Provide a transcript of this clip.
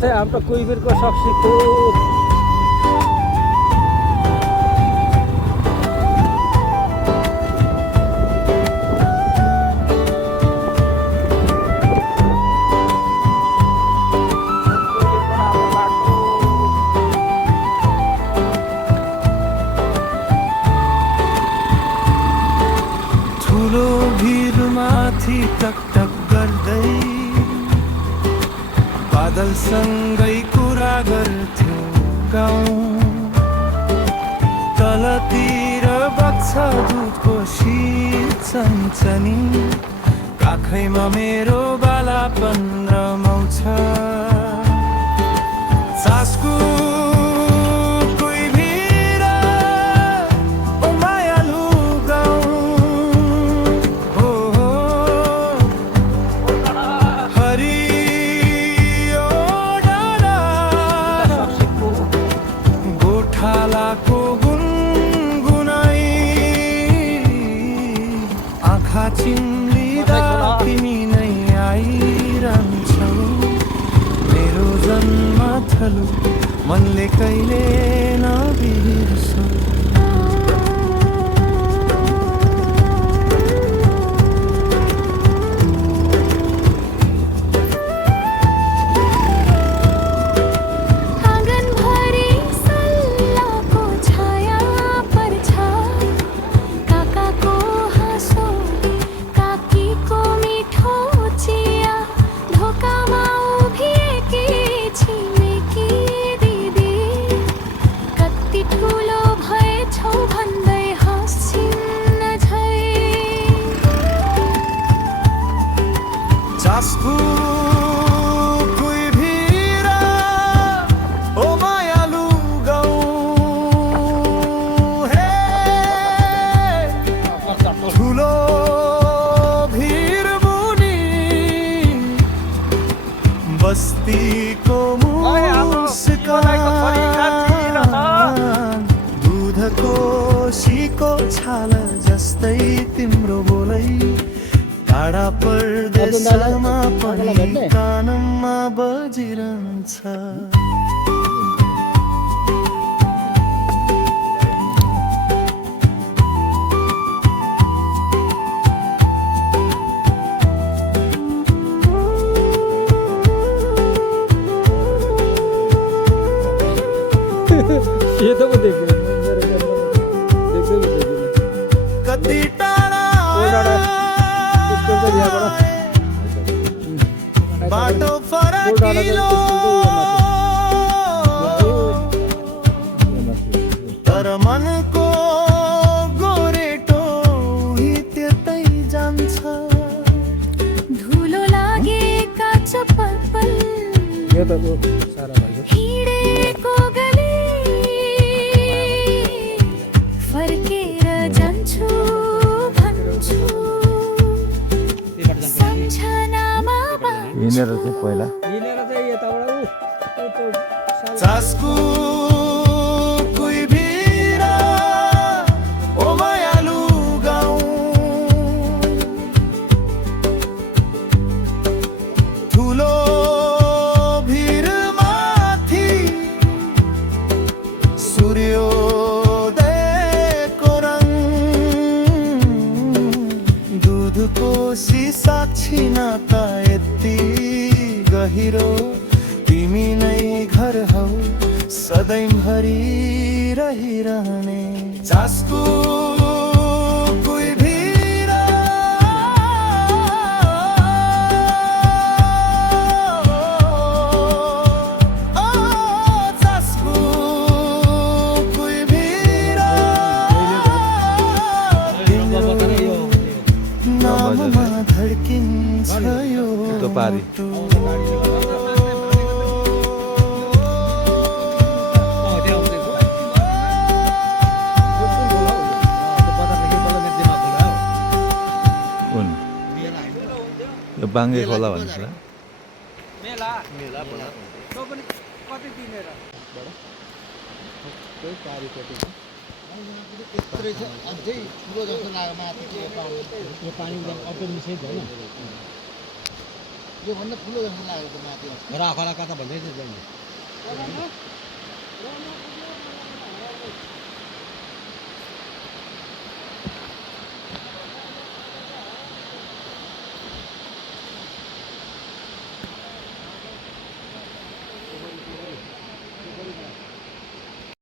चाहिँ हाम्रो कुइबिरको सक्सीको ठुलो भिरमाथि टक टक गर्दै बादलसँगै कुरा गर्थ्यो गाउँ तलतिर बग्छ दुधको शीत चञ्चनी काखैमा मेरो बालापन रमाउँछ सासको चिम्लिँदा तिमी नै आइरहन्छौ मेरो जन्म थलो मनले कहिले नबिर्सौ चासको कोही भिरा ओ मायालु गाउँ हे ठुलो भिर मुनि बस्तीको मुस्कान दुधको शीको छाल जस्तै तिम्रो बोलै टाढा परदेशमा पनि कानमा बजिरहन्छ कति टाढा बाटो फराकिलो तर मनको गोरेटो त्यतै जान्छ धुलो लागेका चप्पल हिँडेको गली फर्केर जान्छु भन्छु हिँडेर चाहिँ पहिला चासको कोही भिरा ओ मायालु गाउँ ठुलो भिरमाथि सूर्योदयको रङ दुधको साक्षी नाता यति गहिरो तिमी नै घर हौ सधैँभरि रहिरहने चासको कोही भिरा चासको कोही भिरा नाममा धड्किन्छ यो पारी यो बाङ्गे खोला भन्छ मेला मेला त्यो पनि कति दिनेर त्यही पारीपट्टि यत्रै छ अझै ठुलो जस्तो लाग्यो माथि यो पानी अर्को मिसै छैन योभन्दा ठुलो जस्तो लागेको त माथि राखला कता भन्दै थियो